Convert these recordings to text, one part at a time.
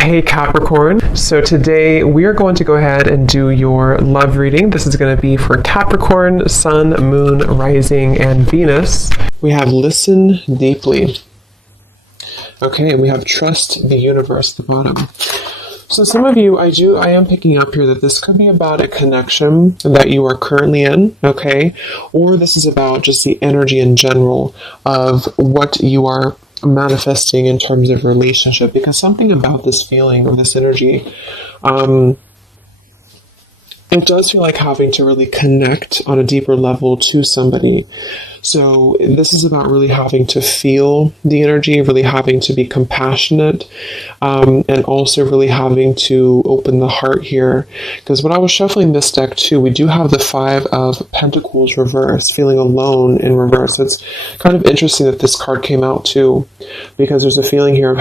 Hey Capricorn, so today we are going to go ahead and do your love reading. This is going to be for Capricorn, Sun, Moon, Rising, and Venus. We have listen deeply. Okay, and we have trust the universe at the bottom. So some of you, I am picking up here that this could be about a connection that you are currently in, okay? Or this is about just the energy in general of what you are manifesting in terms of relationship, because something about this feeling or this energy, it does feel like having to really connect on a deeper level to somebody. So this is about really having to feel the energy, really having to be compassionate, and also really having to open the heart here. Because when I was shuffling this deck too, we do have the Five of Pentacles reverse, feeling alone in reverse. It's kind of interesting that this card came out too, because there's a feeling here of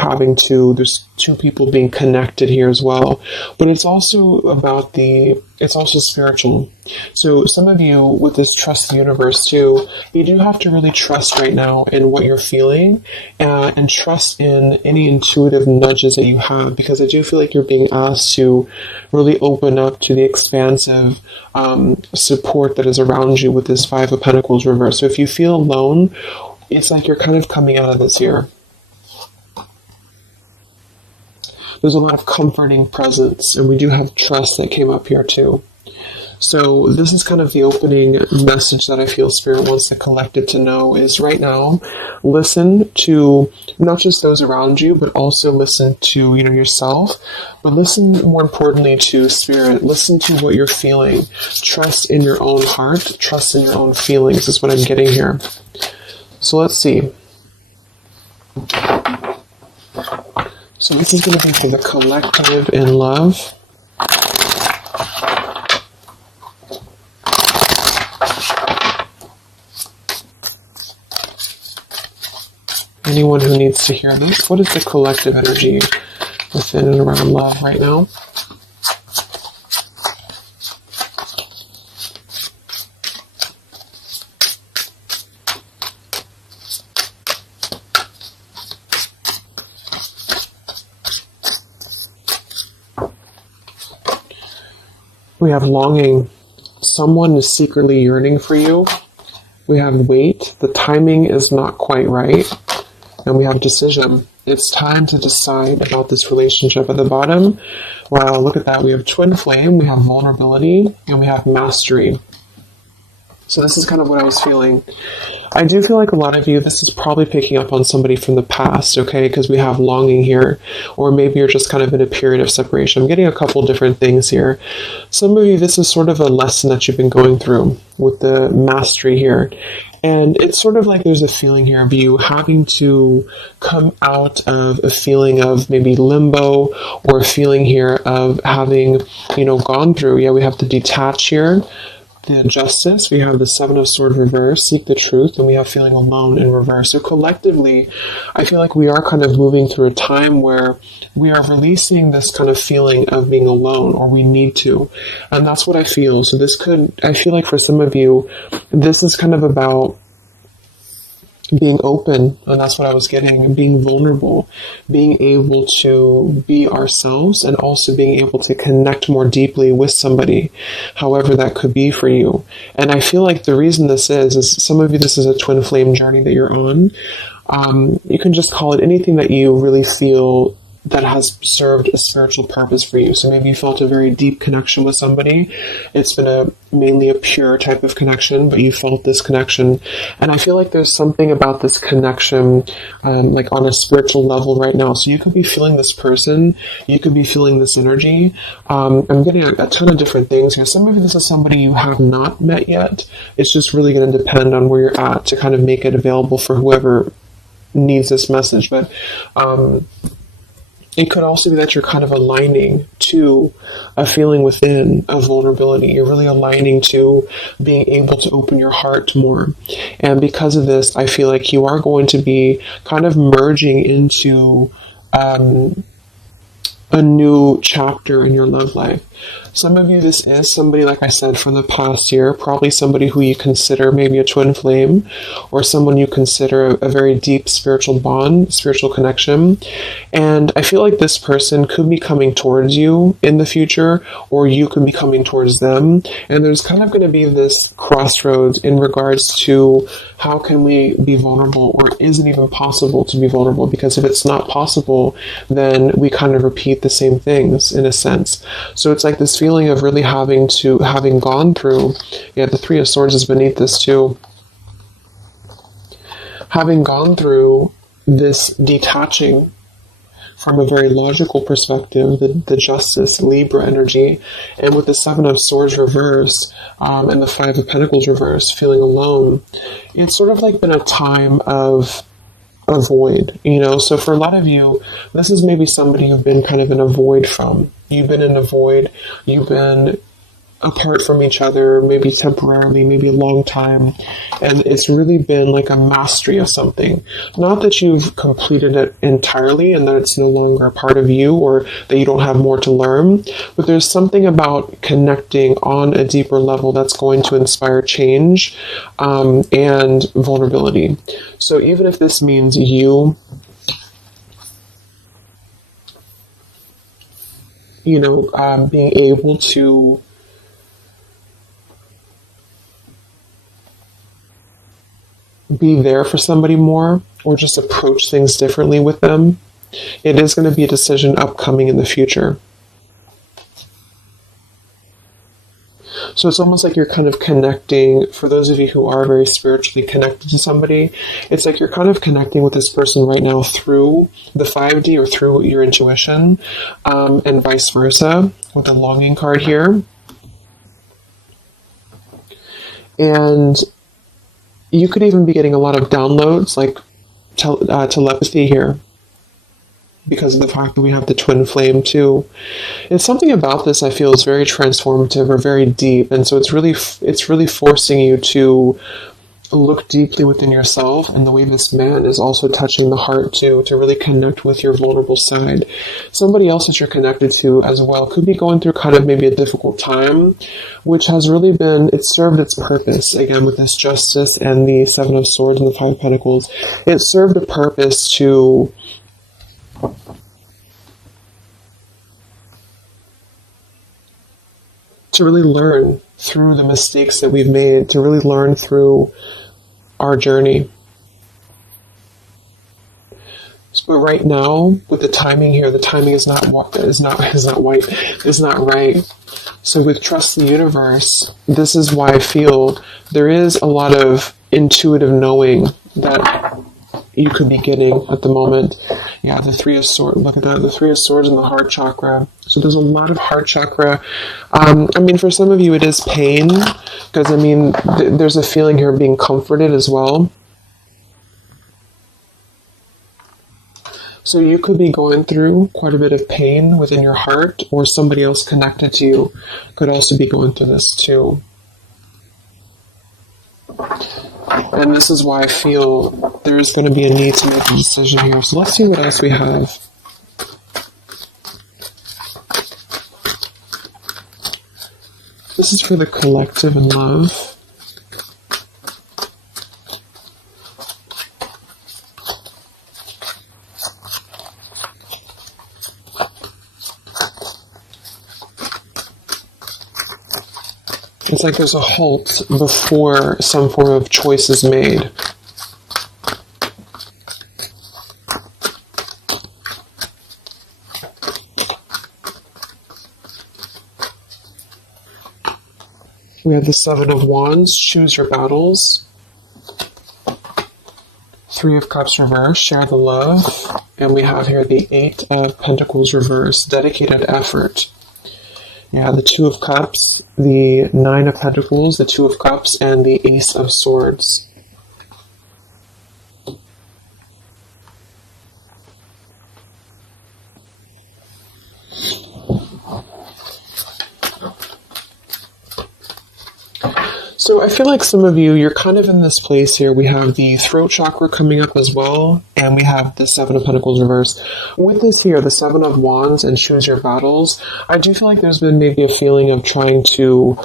there's two people being connected here as well. But it's also about it's also spiritual. So some of you with this trust the universe too, you do have to really trust right now in what you're feeling, and trust in any intuitive nudges that you have, because I do feel like you're being asked to really open up to the expansive support that is around you with this Five of Pentacles reverse. So if you feel alone, it's like you're kind of coming out of this here. There's a lot of comforting presence, and we do have trust that came up here too. So this is kind of the opening message that I feel Spirit wants the collective to know is right now, listen to not just those around you, but also listen to, yourself, but listen more importantly to Spirit. Listen to what you're feeling. Trust in your own heart. Trust in your own feelings is what I'm getting here. So let's see. So this is going to be for the collective in love. Anyone who needs to hear this, what is the collective energy within and around love right now? We have longing. Someone is secretly yearning for you. We have wait. The timing is not quite right. And we have decision. It's time to decide about this relationship. At the bottom, wow, look at that. We have twin flame, we have vulnerability, and we have mastery. So this is kind of what I was feeling. I do feel like a lot of you, this is probably picking up on somebody from the past, okay? Because we have longing here. Or maybe you're just kind of in a period of separation. I'm getting a couple different things here. Some of you, this is sort of a lesson that you've been going through with the mastery here. And it's sort of like there's a feeling here of you having to come out of a feeling of maybe limbo, or a feeling here of having, gone through. Yeah, we have the detach here, the justice, we have the Seven of Swords reverse, seek the truth, and we have feeling alone in reverse. So collectively, I feel like we are kind of moving through a time where we are releasing this kind of feeling of being alone, or we need to. And that's what I feel. So I feel like for some of you, this is kind of about being open, and that's what I was getting, and being vulnerable, being able to be ourselves, and also being able to connect more deeply with somebody, however that could be for you. And I feel like the reason this is some of you, this is a twin flame journey that you're on. You can just call it anything that you really feel that has served a spiritual purpose for you. So maybe you felt a very deep connection with somebody. It's been mainly a pure type of connection, but you felt this connection. And I feel like there's something about this connection, like on a spiritual level right now. So you could be feeling this person, you could be feeling this energy. I'm getting a ton of different things here. Some of you, this is somebody you have not met yet. It's just really going to depend on where you're at to kind of make it available for whoever needs this message. But, it could also be that you're kind of aligning to a feeling within of vulnerability. You're really aligning to being able to open your heart more. And because of this, I feel like you are going to be kind of merging into a new chapter in your love life. Some of you, this is somebody, like I said, from the past year, probably somebody who you consider maybe a twin flame, or someone you consider a very deep spiritual bond, spiritual connection. And I feel like this person could be coming towards you in the future, or you could be coming towards them. And there's kind of going to be this crossroads in regards to how can we be vulnerable, or is it even possible to be vulnerable? Because if it's not possible, then we kind of repeat the same things in a sense. So it's like this feeling of really having gone through, the Three of Swords is beneath this too, having gone through this detaching from a very logical perspective, the Justice, Libra energy, and with the Seven of Swords reverse, and the Five of Pentacles reverse, feeling alone, it's sort of like been a time of a void, so for a lot of you, this is maybe somebody you've been kind of in a void from. You've been in a void, you've been apart from each other, maybe temporarily, maybe a long time, and it's really been like a mastery of something. Not that you've completed it entirely and that it's no longer a part of you, or that you don't have more to learn, but there's something about connecting on a deeper level that's going to inspire change and vulnerability. So even if this means you being able to be there for somebody more, or just approach things differently with them, it is going to be a decision upcoming in the future. So it's almost like you're kind of connecting, for those of you who are very spiritually connected to somebody, it's like you're kind of connecting with this person right now through the 5D or through your intuition, and vice versa, with the longing card here. And you could even be getting a lot of downloads, like telepathy here, because of the fact that we have the twin flame too. It's something about this I feel is very transformative or very deep, and so it's really forcing you to look deeply within yourself, and the way this man is also touching the heart too, to really connect with your vulnerable side. Somebody else that you're connected to as well could be going through kind of maybe a difficult time, which has really it served its purpose, again with this Justice and the Seven of Swords and the Five of Pentacles. It served a purpose to really learn through the mistakes that we've made, to really learn through our journey. But right now, with the timing here, the timing is not right. So with Trust the Universe, this is why I feel there is a lot of intuitive knowing that you could be getting at the moment. Yeah, the Three of Swords, look at that, the Three of Swords and the heart chakra. So there's a lot of heart chakra. For some of you it is pain, because there's a feeling here of being comforted as well. So you could be going through quite a bit of pain within your heart, or somebody else connected to you could also be going through this too. And this is why I feel there is going to be a need to make a decision here. So let's see what else we have. This is for the collective and love. It's like there's a halt before some form of choice is made. We have the Seven of Wands, choose your battles. Three of Cups reverse, share the love. And we have here the Eight of Pentacles reverse, dedicated effort. Yeah, the Two of Cups, the Nine of Pentacles, the Two of Cups, and the Ace of Swords. So So I feel like some of you, you're kind of in this place here. We have the throat chakra coming up as well, and we have the Seven of Pentacles reverse. With this here, the Seven of Wands and choose your battles, I do feel like there's been maybe a feeling of trying to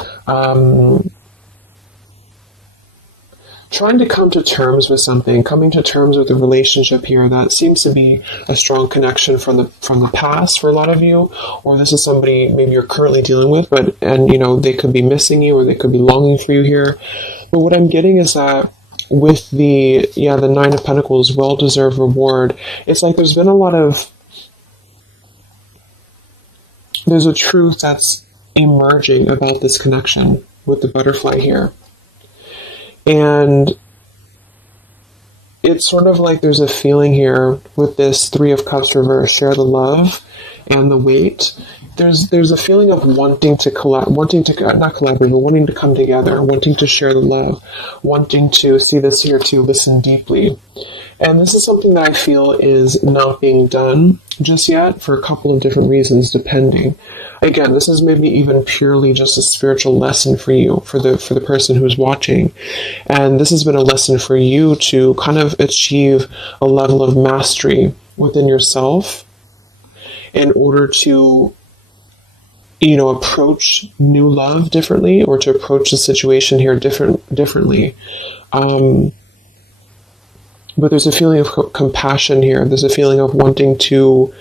come to terms with something, coming to terms with a relationship here that seems to be a strong connection from the past for a lot of you, or this is somebody maybe you're currently dealing with, and you know, they could be missing you or they could be longing for you here. But what I'm getting is that with the Nine of Pentacles, well-deserved reward, it's like there's a truth that's emerging about this connection with the butterfly here. And it's sort of like there's a feeling here with this Three of Cups reverse, share the love and the weight. There's a feeling of wanting to wanting to come together, wanting to share the love, wanting to see this here to listen deeply. And this is something that I feel is not being done just yet for a couple of different reasons, depending. Again, this is maybe even purely just a spiritual lesson for you, for the person who's watching. And this has been a lesson for you to kind of achieve a level of mastery within yourself in order to, you know, approach new love differently, or to approach the situation here differently. But there's a feeling of compassion here. There's a feeling of wanting to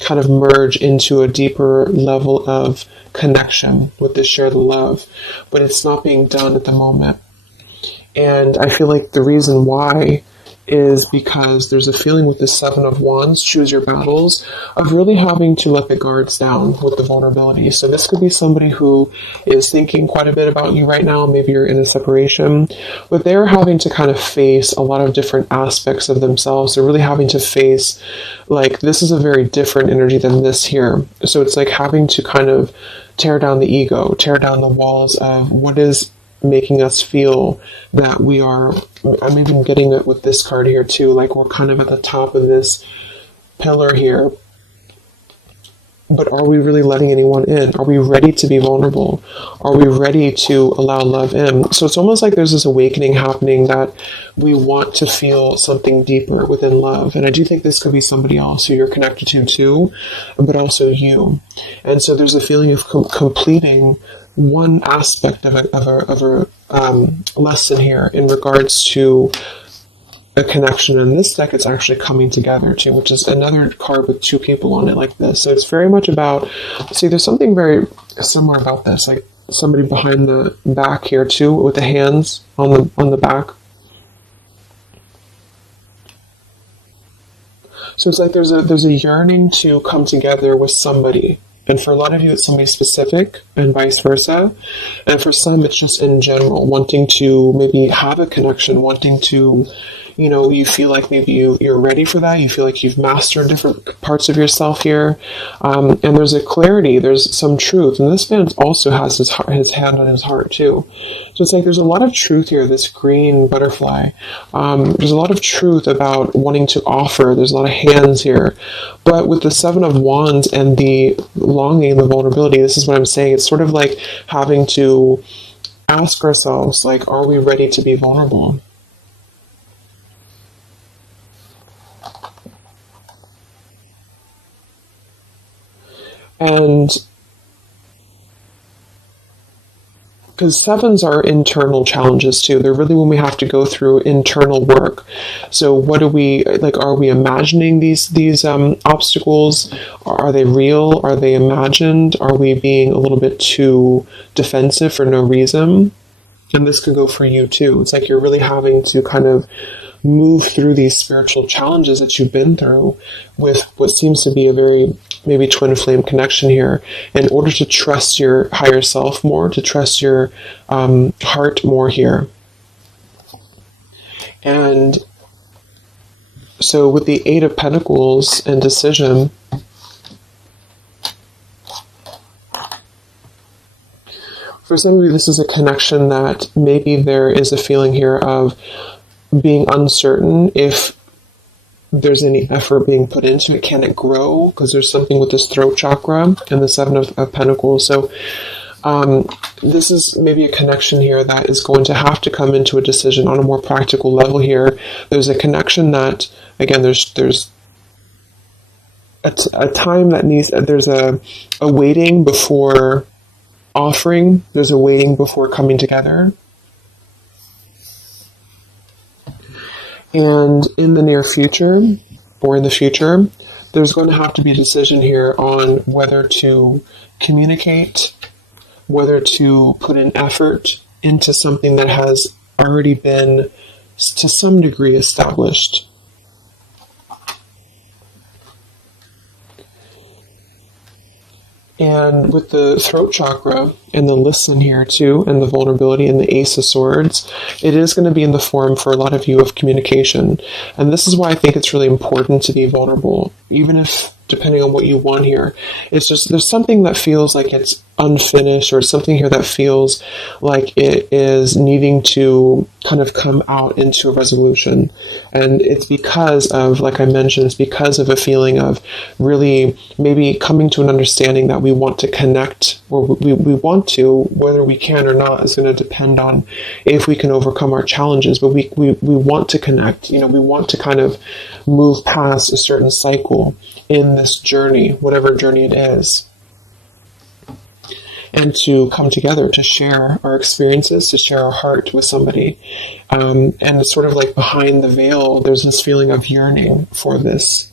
kind of merge into a deeper level of connection with this share the love. But it's not being done at the moment. And I feel like the reason why is because there's a feeling with the Seven of Wands, choose your battles, of really having to let the guards down with the vulnerability. So this could be somebody who is thinking quite a bit about you right now. Maybe you're in a separation, but they're having to kind of face a lot of different aspects of themselves. They're really having to face, like, this is a very different energy than this here. So it's like having to kind of tear down the ego, tear down the walls of what is making us feel that we are, I'm even getting it with this card here too, like we're kind of at the top of this pillar here, but are we really letting anyone in? Are we ready to be vulnerable? Are we ready to allow love in? So it's almost like there's this awakening happening that we want to feel something deeper within love. And I do think this could be somebody else who you're connected to too, but also you. And so there's a feeling of completing one aspect of a lesson here in regards to a connection. In this deck, it's actually coming together too, which is another card with two people on it like this. So it's very much about, see, there's something very similar about this, like somebody behind the back here too, with the hands on the back. So it's like there's a yearning to come together with somebody. And for a lot of you, it's somebody specific, and vice versa. And for some, it's just in general, wanting to maybe have a connection, wanting to, you know, you feel like maybe you're ready for that. You feel like you've mastered different parts of yourself here. And there's a clarity, there's some truth. And this man also has his hand on his heart too. So it's like there's a lot of truth here, this green butterfly. There's a lot of truth about wanting to offer. There's a lot of hands here. But with the Seven of Wands and the longing, the vulnerability, this is what I'm saying. It's sort of like having to ask ourselves, like, are we ready to be vulnerable? And because sevens are internal challenges too. They're really when we have to go through internal work. So what do we, like, are we imagining these obstacles? Are they real? Are they imagined? Are we being a little bit too defensive for no reason? And this could go for you too. It's like you're really having to kind of move through these spiritual challenges that you've been through with what seems to be a very maybe twin flame connection here, in order to trust your higher self more, to trust your heart more here. And so with the Eight of Pentacles and decision, for some of you, this is a connection that maybe there is a feeling here of being uncertain if there's any effort being put into it. Can it grow? Because there's something with this throat chakra and the Seven of Pentacles. So This is maybe a connection here that is going to have to come into a decision on a more practical level here. There's a connection that, again, there's a time that needs, there's a waiting before offering, there's a waiting before coming together. And in the near future, or in the future, there's going to have to be a decision here on whether to communicate, whether to put an effort into something that has already been, to some degree, established. And with the throat chakra and the listen here too, and the vulnerability and the Ace of Swords, it is going to be in the form for a lot of you of communication. And this is why I think it's really important to be vulnerable, even if, depending on what you want here, it's just, there's something that feels like it's unfinished, or something here that feels like it is needing to kind of come out into a resolution. And it's because of, like I mentioned, it's because of a feeling of really maybe coming to an understanding that we want to connect, or we want to, whether we can or not is going to depend on if we can overcome our challenges, but we want to connect. We want to kind of move past a certain cycle in this journey, whatever journey it is, and to come together to share our experiences, to share our heart with somebody. And it's sort of like behind the veil, there's this feeling of yearning for this.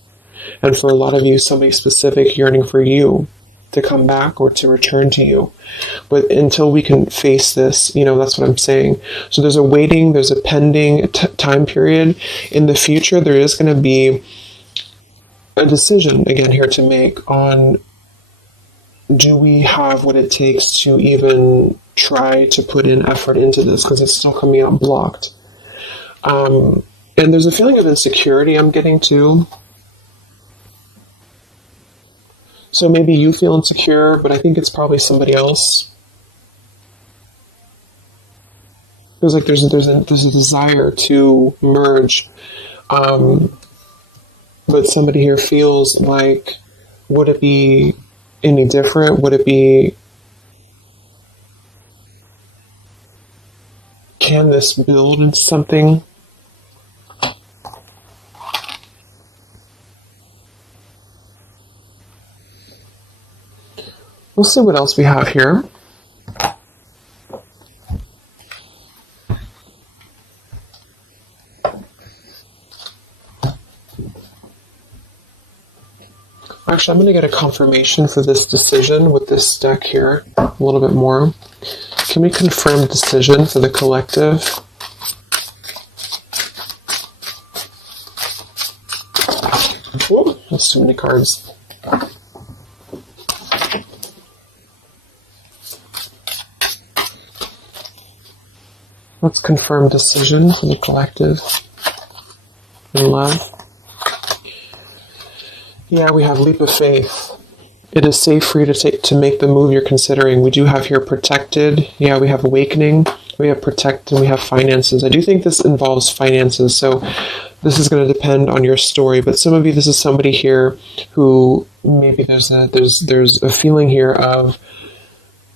And for a lot of you, somebody specific yearning for you to come back or to return to you. But until we can face this, that's what I'm saying. So there's a waiting, there's a pending time period. In the future, there is going to be a decision, again, here to make on, do we have what it takes to even try to put in effort into this, because it's still coming out blocked. And there's a feeling of insecurity I'm getting too. So maybe you feel insecure, but I think it's probably somebody else. Feels like there's a desire to merge, but somebody here feels like, would it be any different? Would it be, can this build into something? We'll see what else we have here. Actually, I'm going to get a confirmation for this decision with this deck here a little bit more. Can we confirm decision for the collective? Whoa, that's too many cards. Let's confirm decision for the collective in love. Yeah, we have leap of faith. It is safe for you to make the move you're considering. We do have here protected. Yeah, we have awakening. We have protect, and we have finances. I do think this involves finances, so this is going to depend on your story. But some of you, this is somebody here who maybe there's a feeling here of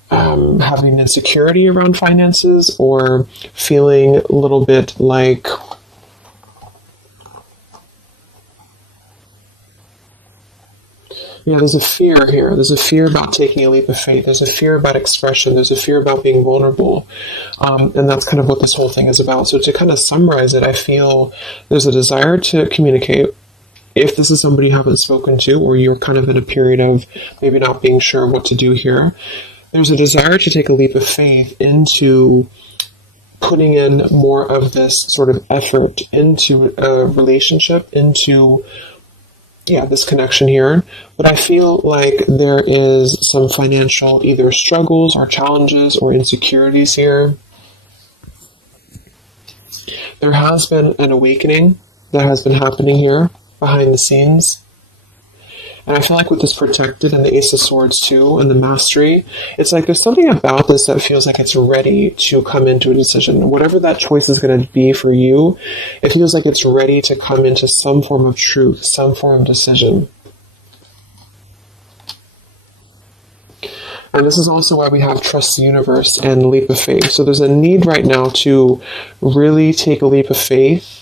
having insecurity around finances, or feeling a little bit like there's a fear here. There's a fear about taking a leap of faith. There's a fear about expression. There's a fear about being vulnerable. And that's kind of what this whole thing is about. So to kind of summarize it, I feel there's a desire to communicate. If this is somebody you haven't spoken to, or you're kind of in a period of maybe not being sure what to do here, there's a desire to take a leap of faith into putting in more of this sort of effort into a relationship, into this connection here. But I feel like there is some financial either struggles or challenges or insecurities here. There has been an awakening that has been happening here behind the scenes. And I feel like with this protected and the Ace of Swords too, and the mastery, it's like there's something about this that feels like it's ready to come into a decision. Whatever that choice is going to be for you, it feels like it's ready to come into some form of truth, some form of decision. And this is also why we have trust the universe and leap of faith. So there's a need right now to really take a leap of faith.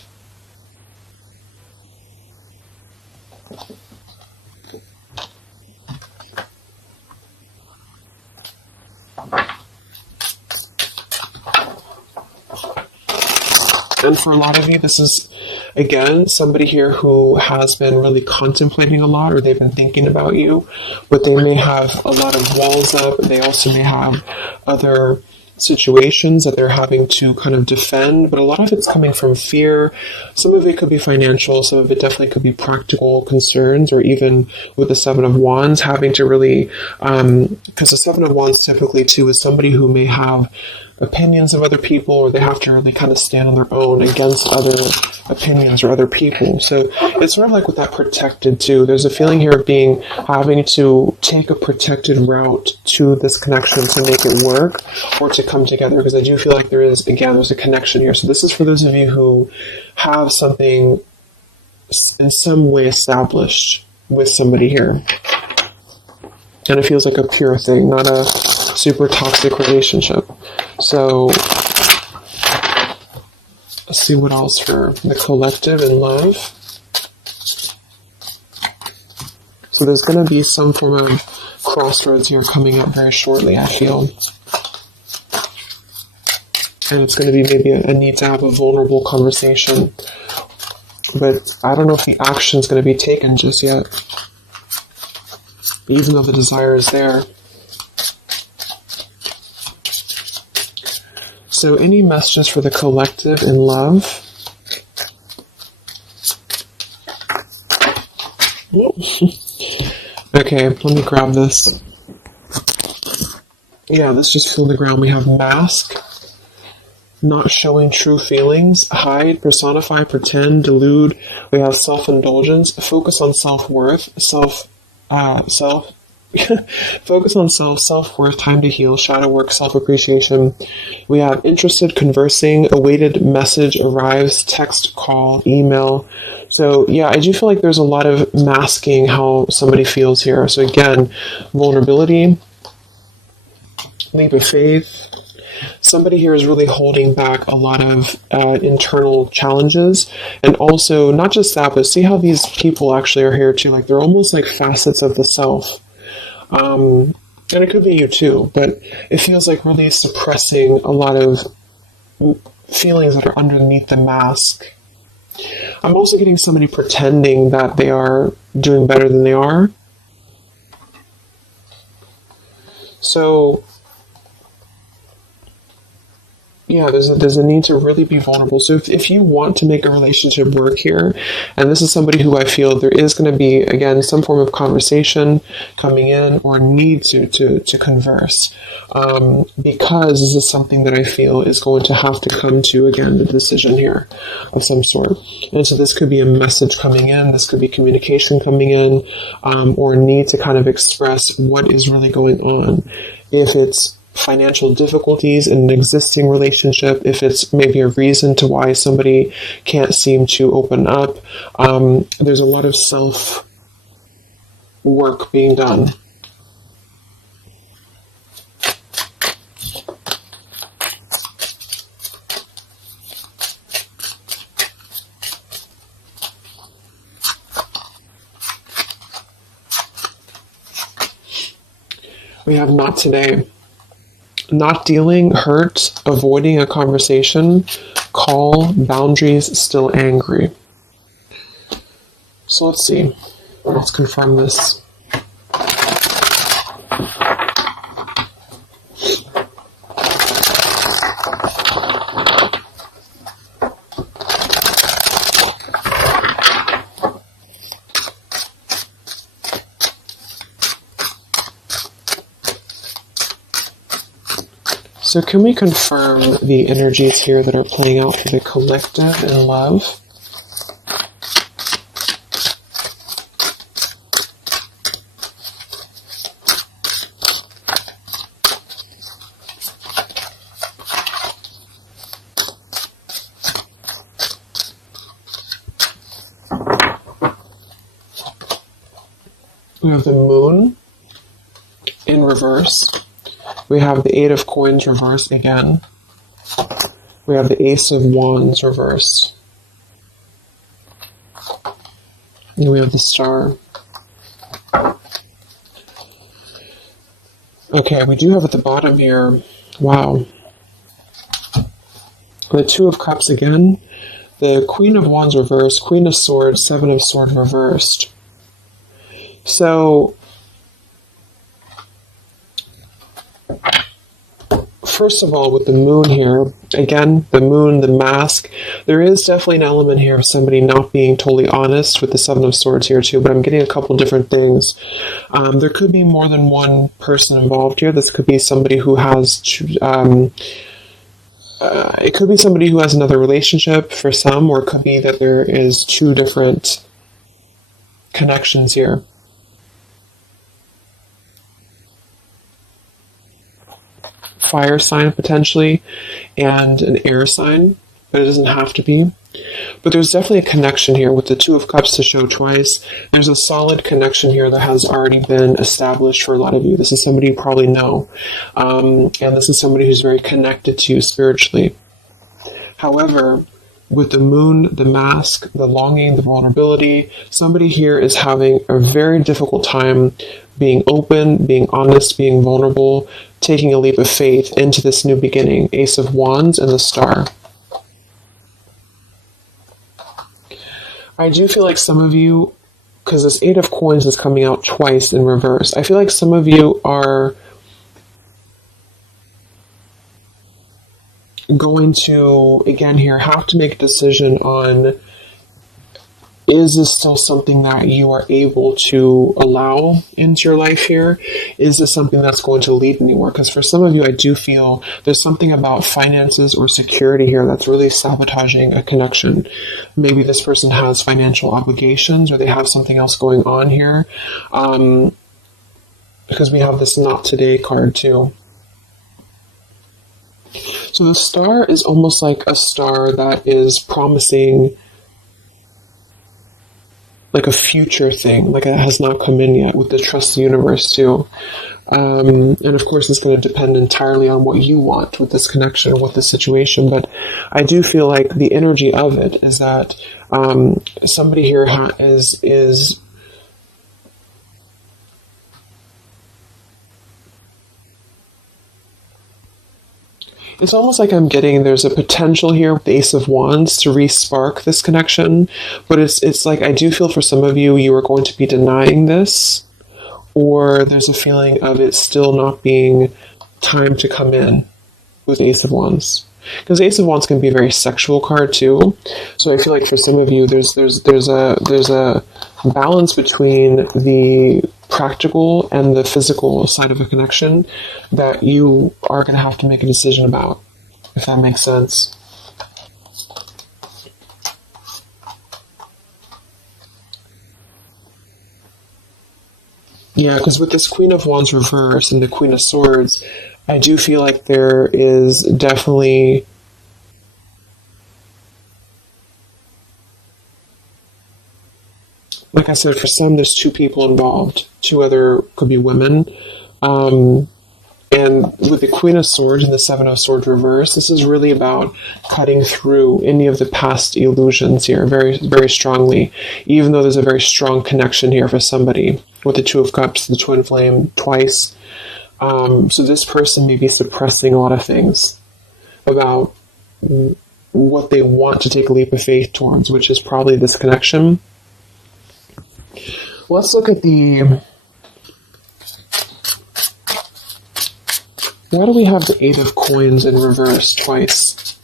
And for a lot of you, this is, again, somebody here who has been really contemplating a lot, or they've been thinking about you, but they may have a lot of walls up. They also may have other situations that they're having to kind of defend, but a lot of it's coming from fear. Some of it could be financial, some of it definitely could be practical concerns, or even with the Seven of Wands, having to really, because the Seven of Wands typically too is somebody who may have opinions of other people, or they have to really kind of stand on their own against other opinions or other people. So it's sort of like with that protected too. There's a feeling here of having to take a protected route to this connection to make it work or to come together, because I do feel like there's a connection here. So this is for those of you who have something in some way established with somebody here. And it feels like a pure thing, not a super toxic relationship. So let's see what else for the collective in love. So there's going to be some form of crossroads here coming up very shortly, I feel. And it's going to be maybe a need to have a vulnerable conversation. But I don't know if the action is going to be taken just yet, even though the desire is there. So any messages for the collective in love? Okay, let me grab this. Yeah, let's just fill the ground. We have mask, not showing true feelings, hide, personify, pretend, delude. We have self-indulgence, focus on self-worth, focus on self-worth, time to heal, shadow work, self-appreciation. We have interested, conversing, awaited message arrives, text, call, email. So yeah, I do feel like there's a lot of masking how somebody feels here. So again, vulnerability, leap of faith. Somebody here is really holding back a lot of internal challenges. And also, not just that, but see how these people actually are here too. Like they're almost like facets of the self. And it could be you too, but it feels like really suppressing a lot of feelings that are underneath the mask. I'm also getting somebody pretending that they are doing better than they are. So yeah, there's a need to really be vulnerable. So if you want to make a relationship work here, and this is somebody who I feel there is going to be, again, some form of conversation coming in or need to converse, because this is something that I feel is going to have to come to, again, the decision here of some sort. And so this could be a message coming in, this could be communication coming in, or a need to kind of express what is really going on. If it's financial difficulties in an existing relationship, if it's maybe a reason to why somebody can't seem to open up, there's a lot of self work being done. We have not today. Not dealing, hurt, avoiding a conversation, call, boundaries, still angry. So let's see. Let's confirm this. So can we confirm the energies here that are playing out for the collective in love? We have the moon in reverse. We have the Eight of Coins reversed again. We have the Ace of Wands reversed. And we have the Star. Okay, we do have at the bottom here, wow, the Two of Cups again, the Queen of Wands reversed, Queen of Swords, Seven of Swords reversed. So, first of all, with the Moon here, again, the Moon, the mask, there is definitely an element here of somebody not being totally honest with the Seven of Swords here too, but I'm getting a couple different things. There could be more than one person involved here. This could be somebody who has, it could be somebody who has another relationship for some, or it could be that there is two different connections here. Fire sign potentially, and an air sign, but it doesn't have to be. But there's definitely a connection here with the Two of Cups to show twice. There's a solid connection here that has already been established for a lot of you. This is somebody you probably know, and this is somebody who's very connected to you spiritually. However, with the Moon, the mask, the longing, the vulnerability, somebody here is having a very difficult time being open, being honest, being vulnerable, taking a leap of faith into this new beginning. Ace of Wands and the Star. I do feel like some of you, because this Eight of Coins is coming out twice in reverse, I feel like some of you are going to, again here, have to make a decision on, is this still something that you are able to allow into your life here? Is this something that's going to lead anywhere? Because for some of you, I do feel there's something about finances or security here that's really sabotaging a connection. Maybe this person has financial obligations, or they have something else going on here. Because we have this Not Today card too. So the Star is almost like a star that is promising like a future thing, like it has not come in yet, with the Trust the Universe too. And of course, it's going to depend entirely on what you want with this connection or with this situation. But I do feel like the energy of it is that somebody here is it's almost like I'm getting there's a potential here with the Ace of Wands to re-spark this connection, but it's like I do feel for some of you, you are going to be denying this, or there's a feeling of it still not being time to come in with the Ace of Wands. Because Ace of Wands can be a very sexual card too, so I feel like for some of you, there's a balance between the practical and the physical side of a connection that you are going to have to make a decision about, if that makes sense. Yeah, because with this Queen of Wands reverse and the Queen of Swords, I do feel like there is definitely like I said, for some, there's two people involved. Two other could be women. And with the Queen of Swords and the Seven of Swords reverse, this is really about cutting through any of the past illusions here very, very strongly, even though there's a very strong connection here for somebody with the Two of Cups, the Twin Flame twice. So this person may be suppressing a lot of things about what they want to take a leap of faith towards, which is probably this connection. Let's look at why do we have the Eight of Coins in reverse twice?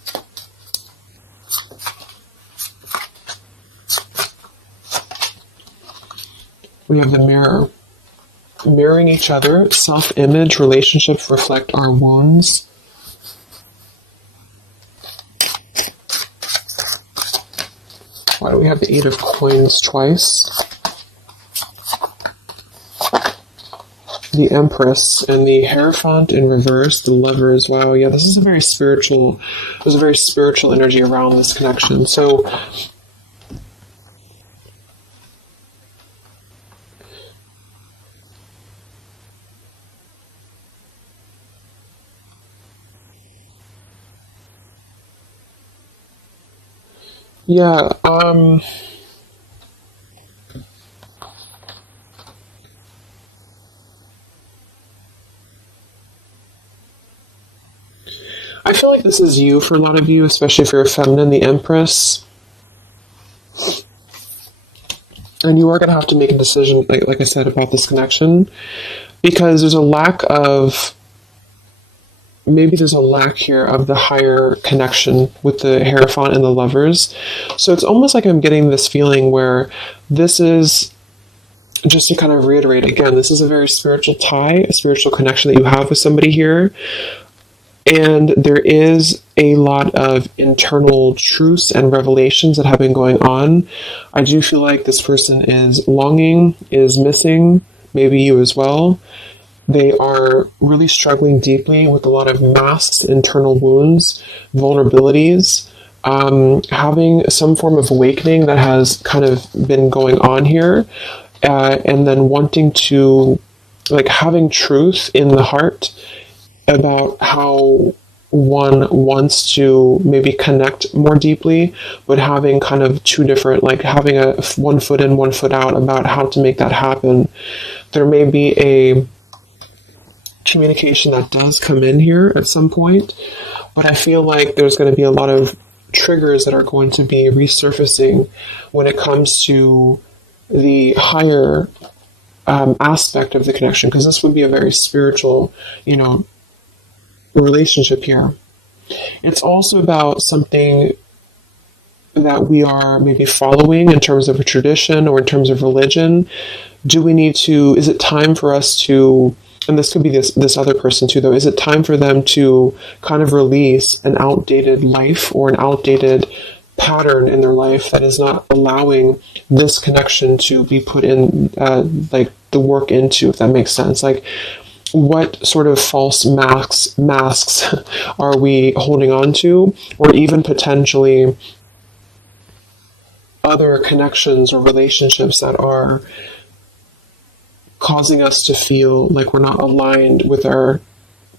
We have the Mirror. Mirroring each other, self-image, relationships reflect our wounds. Why do we have the Eight of Coins twice? The Empress and the Hierophant in reverse, the Lovers. Wow, yeah, this is a very spiritual, there's a very spiritual energy around this connection. So, Yeah, I feel like this is you for a lot of you, especially if you're a feminine, the Empress. And you are going to have to make a decision, like I said, about this connection, because there's a lack of, maybe there's a lack here of the higher connection with the Hierophant and the Lovers. So it's almost like I'm getting this feeling where this is, just to kind of reiterate again, this is a very spiritual tie, a spiritual connection that you have with somebody here. And there is a lot of internal truths and revelations that have been going on. I do feel like this person is longing, is missing, maybe you as well. They are really struggling deeply with a lot of masks, internal wounds, vulnerabilities, having some form of awakening that has kind of been going on here, and then wanting to, like, having truth in the heart about how one wants to maybe connect more deeply, but having kind of two different, like having a 1 foot in, 1 foot out about how to make that happen. There may be a communication that does come in here at some point, but I feel like there's going to be a lot of triggers that are going to be resurfacing when it comes to the higher aspect of the connection, because this would be a very spiritual, relationship here. It's also about something that we are maybe following in terms of a tradition or in terms of religion. Do we need to, is it time for us to, and this could be this other person too though, is it time for them to kind of release an outdated life or an outdated pattern in their life that is not allowing this connection to be put in, like the work into, if that makes sense? Like, what sort of false masks are we holding on to, or even potentially other connections or relationships that are causing us to feel like we're not aligned with our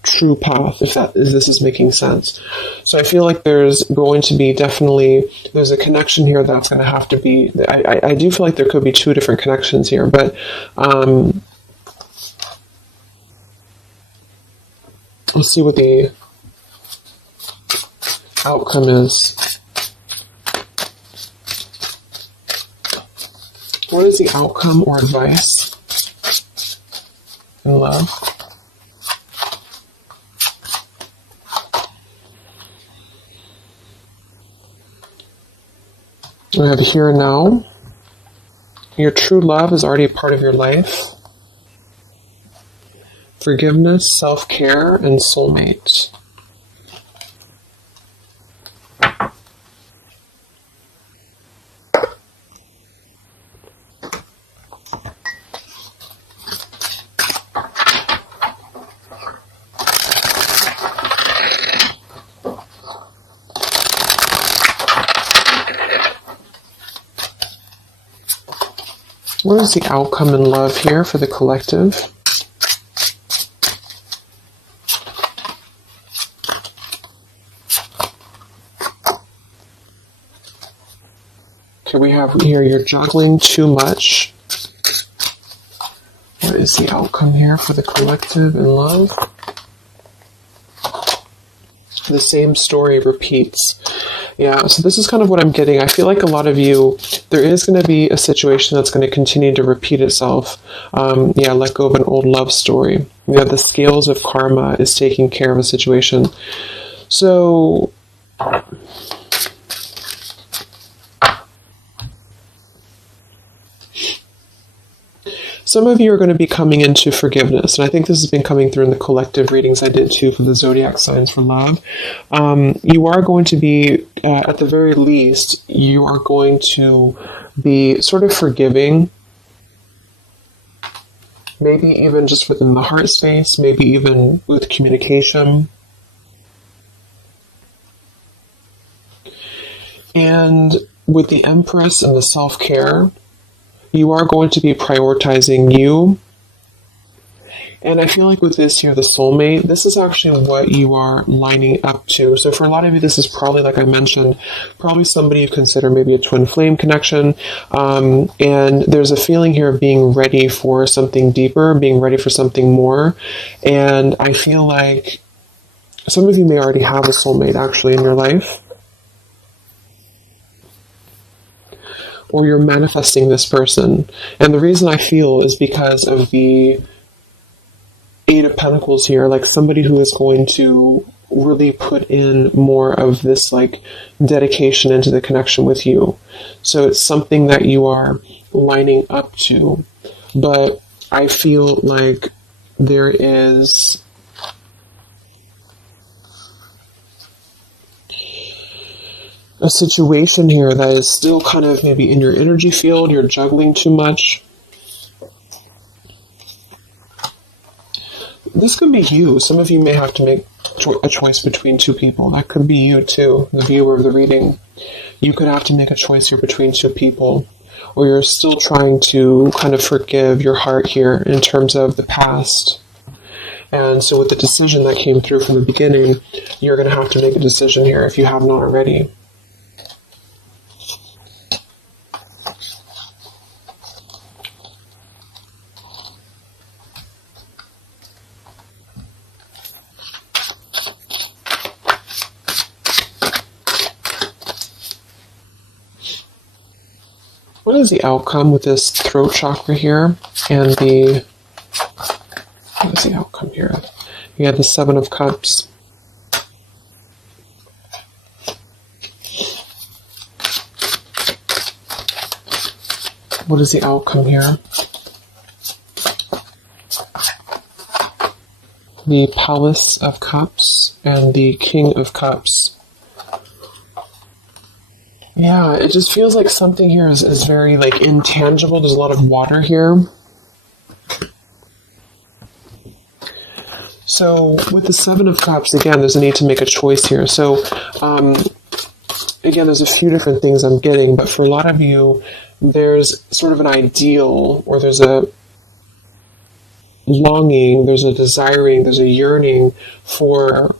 true path, if this is making sense. So I feel like there's going to be there's a connection here that's going to have to be, I do feel like there could be two different connections here, but let's see what the outcome is. What is the outcome or advice in love? We have here and now. Your true love is already a part of your life. Forgiveness, self-care, and soulmate. What is the outcome in love here for the collective? Okay, we have here, you're juggling too much. What is the outcome here for the collective in love? The same story repeats. Yeah, so this is kind of what I'm getting. I feel like a lot of you, there is going to be a situation that's going to continue to repeat itself. Let go of an old love story. The scales of karma is taking care of a situation. So some of you are going to be coming into forgiveness, and I think this has been coming through in the collective readings I did too for the zodiac signs for love. You are going to be, at the very least, you are going to be sort of forgiving, maybe even just within the heart space, maybe even with communication. And with the Empress and the self-care, you are going to be prioritizing you And I feel like with this here, the soulmate, this is actually what you are lining up to. So for a lot of you, this is probably, like I mentioned, probably somebody you consider maybe a twin flame connection. And there's a feeling here of being ready for something deeper, being ready for something more. And I feel like some of you may already have a soulmate actually in your life. Or you're manifesting this person. And the reason I feel is because of the Eight of Pentacles here, like somebody who is going to really put in more of this like dedication into the connection with you. So it's something that you are lining up to. But I feel like there is a situation here that is still kind of maybe in your energy field, you're juggling too much. This could be you. Some of you may have to make a choice between two people. That could be you too, the viewer of the reading. You could have to make a choice here between two people, or you're still trying to kind of forgive your heart here in terms of the past. And so with the decision that came through from the beginning, you're going to have to make a decision here if you have not already. What is the outcome with this throat chakra here and what is the outcome here? You have the Seven of Cups. What is the outcome here? The Palace of Cups and the King of Cups. Yeah, it just feels like something here is very like intangible. There's a lot of water here. So with the Seven of Cups, again, there's a need to make a choice here. So again, there's a few different things I'm getting, but for a lot of you, there's sort of an ideal, or there's a longing, there's a desiring, there's a yearning for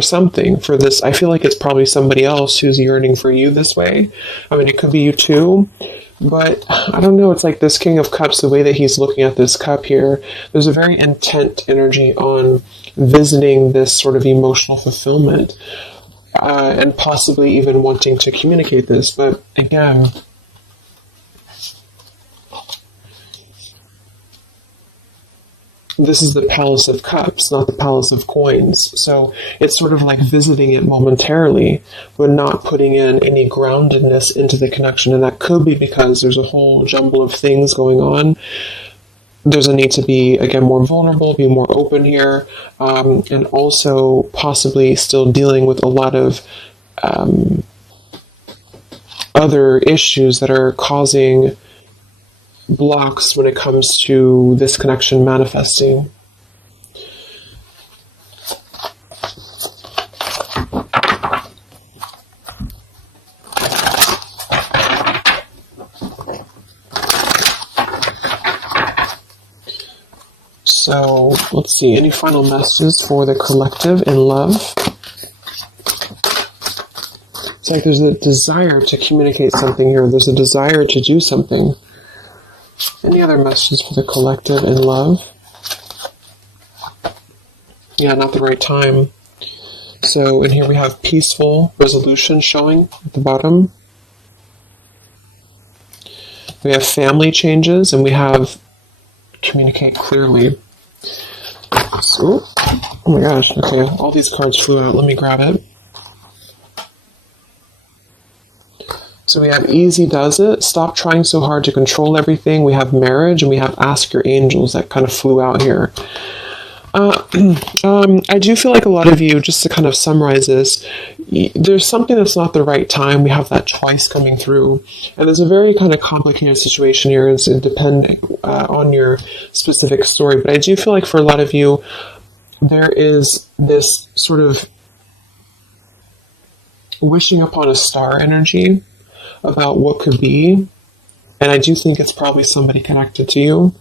something, for this. I feel like it's probably somebody else who's yearning for you this way. I mean, it could be you too, but I don't know. It's like this King of Cups, the way that he's looking at this cup here, there's a very intent energy on visiting this sort of emotional fulfillment, and possibly even wanting to communicate this. But again, this is the Palace of Cups, not the Palace of Coins. So it's sort of like visiting it momentarily, but not putting in any groundedness into the connection. And that could be because there's a whole jumble of things going on. There's a need to be, again, more vulnerable, be more open here, and also possibly still dealing with a lot of other issues that are causing blocks when it comes to this connection manifesting. So let's see, any final messages for the collective in love? It's like there's a desire to communicate something here. There's a desire to do something. Any other messages for the collective in love? Yeah, not the right time. So in here we have peaceful resolution showing at the bottom. We have family changes, and we have communicate clearly. So, oh my gosh, okay, all these cards flew out. Let me grab it. So we have easy does it, stop trying so hard to control everything. We have marriage, and we have ask your angels that kind of flew out here. I do feel like a lot of you, just to kind of summarize this, there's something that's not the right time. We have that twice coming through, and there's a very kind of complicated situation here. It's depending on your specific story, but I do feel like for a lot of you, there is this sort of wishing upon a star energy about what could be, And I do think it's probably somebody connected to you.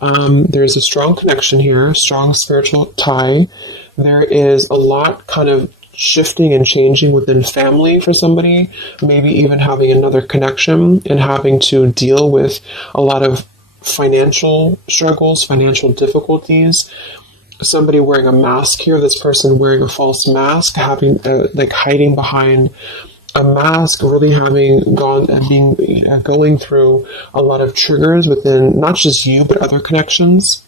There's a strong connection here, strong spiritual tie. There is a lot kind of shifting and changing within family for somebody, maybe even having another connection and having to deal with a lot of financial struggles, financial difficulties. Somebody wearing a mask here, this person wearing a false mask, having like hiding behind a mask, really having going through a lot of triggers within not just you but other connections.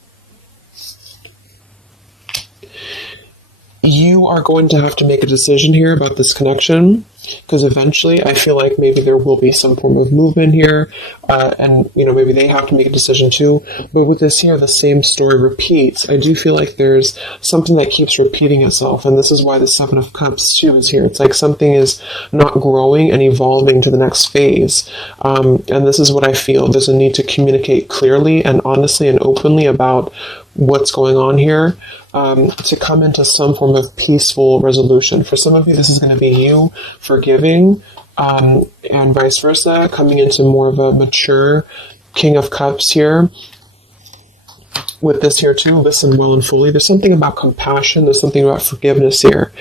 You are going to have to make a decision here about this connection, because eventually I feel like maybe there will be some form of movement here, and maybe they have to make a decision too. But with this here, the same story repeats. I do feel like there's something that keeps repeating itself, and this is why the Seven of Cups too is here. It's like something is not growing and evolving to the next phase, and this is what I feel. There's a need to communicate clearly and honestly and openly about what's going on here, to come into some form of peaceful resolution. For some of you, this is going to be you forgiving, and vice versa, coming into more of a mature King of Cups here. With this here too, listen well and fully. There's something about compassion. There's something about forgiveness here.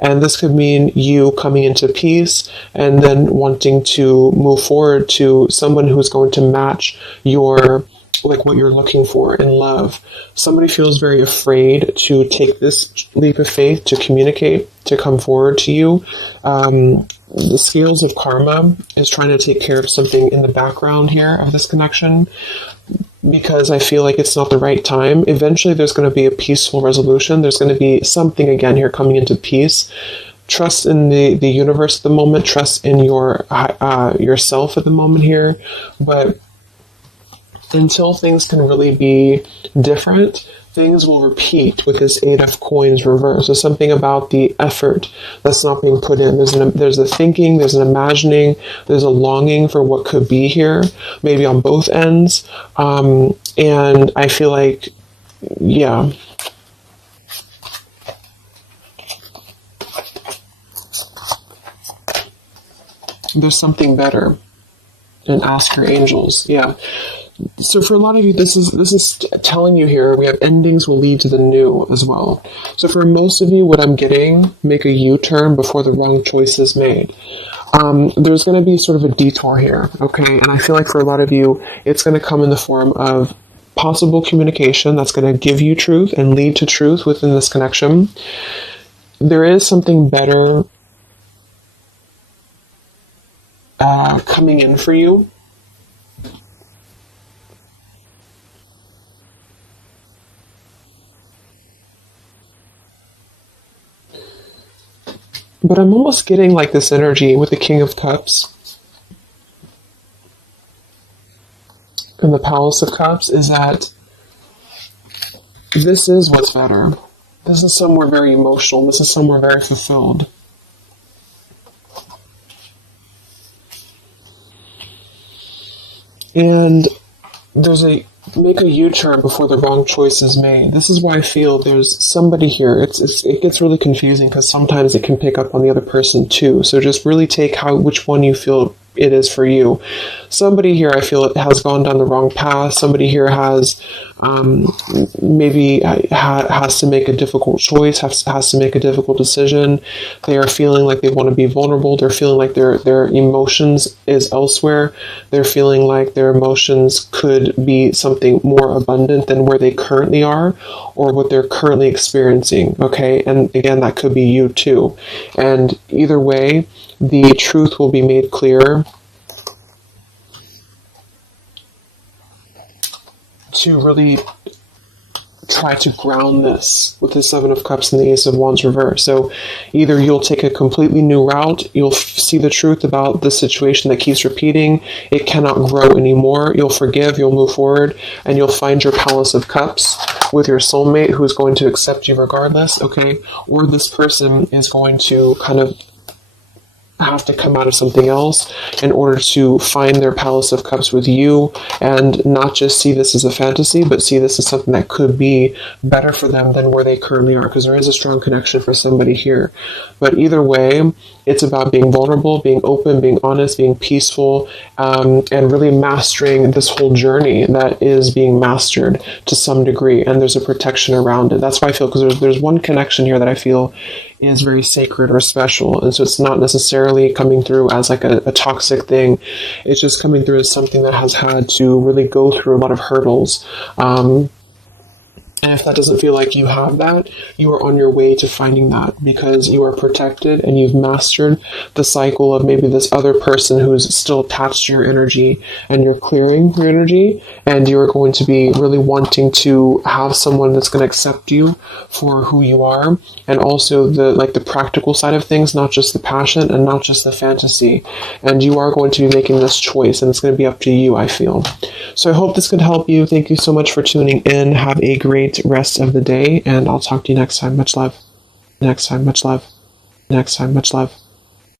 And this could mean you coming into peace and then wanting to move forward to someone who's going to match your what you're looking for in love. Somebody feels very afraid to take this leap of faith, to communicate, to come forward to you. The scales of karma is trying to take care of something in the background here of this connection, because I feel like it's not the right time. Eventually there's going to be a peaceful resolution. There's going to be something again here coming into peace. Trust in the universe at the moment. Trust in yourself at the moment here. But until things can really be different, things will repeat with this Eight of Coins reverse. There's something about the effort that's not being put in. There's a thinking, there's an imagining, there's a longing for what could be here, maybe on both ends. And I feel like, yeah. There's something better. And ask your angels. Yeah. So for a lot of you, this is telling you here, we have endings will lead to the new as well. So for most of you, what I'm getting, make a U-turn before the wrong choice is made. There's going to be sort of a detour here, okay? And I feel like for a lot of you, it's going to come in the form of possible communication that's going to give you truth and lead to truth within this connection. There is something better coming in for you. But I'm almost getting like this energy with the King of Cups and the Palace of Cups is that this is what's better. This is somewhere very emotional. This is somewhere very fulfilled. And there's make a U-turn before the wrong choice is made. This is why I feel there's somebody here. It gets really confusing because sometimes it can pick up on the other person too. So just really take which one you feel it is for you. Somebody here, I feel, it has gone down the wrong path. Somebody here has maybe has to make a difficult choice, has to make a difficult decision. They are feeling like they want to be vulnerable. They're feeling like their emotions is elsewhere. They're feeling like their emotions could be something more abundant than where they currently are or what they're currently experiencing, okay? And again, that could be you too. And either way, the truth will be made clear to really try to ground this with the Seven of Cups and the Ace of Wands reverse. So either you'll take a completely new route, you'll see the truth about the situation that keeps repeating, it cannot grow anymore, you'll forgive, you'll move forward, and you'll find your Palace of Cups with your soulmate who is going to accept you regardless, okay? Or this person is going to kind of have to come out of something else in order to find their Palace of Cups with you, and not just see this as a fantasy, but see this as something that could be better for them than where they currently are, because there is a strong connection for somebody here. But either way, it's about being vulnerable, being open, being honest, being peaceful, and really mastering this whole journey that is being mastered to some degree, and there's a protection around it. That's why I feel, because there's one connection here that I feel is very sacred or special, and so it's not necessarily coming through as like a toxic thing. It's just coming through as something that has had to really go through a lot of hurdles. And if that doesn't feel like you have that, you are on your way to finding that, because you are protected and you've mastered the cycle of maybe this other person who's still attached to your energy, and you're clearing your energy, and you're going to be really wanting to have someone that's going to accept you for who you are, and also the practical side of things, not just the passion and not just the fantasy. And you are going to be making this choice, and it's going to be up to you, I feel. So I hope this could help you. Thank you so much for tuning in. Have a great rest of the day, and I'll talk to you next time. Much love. Next time, much love. Next time, much love.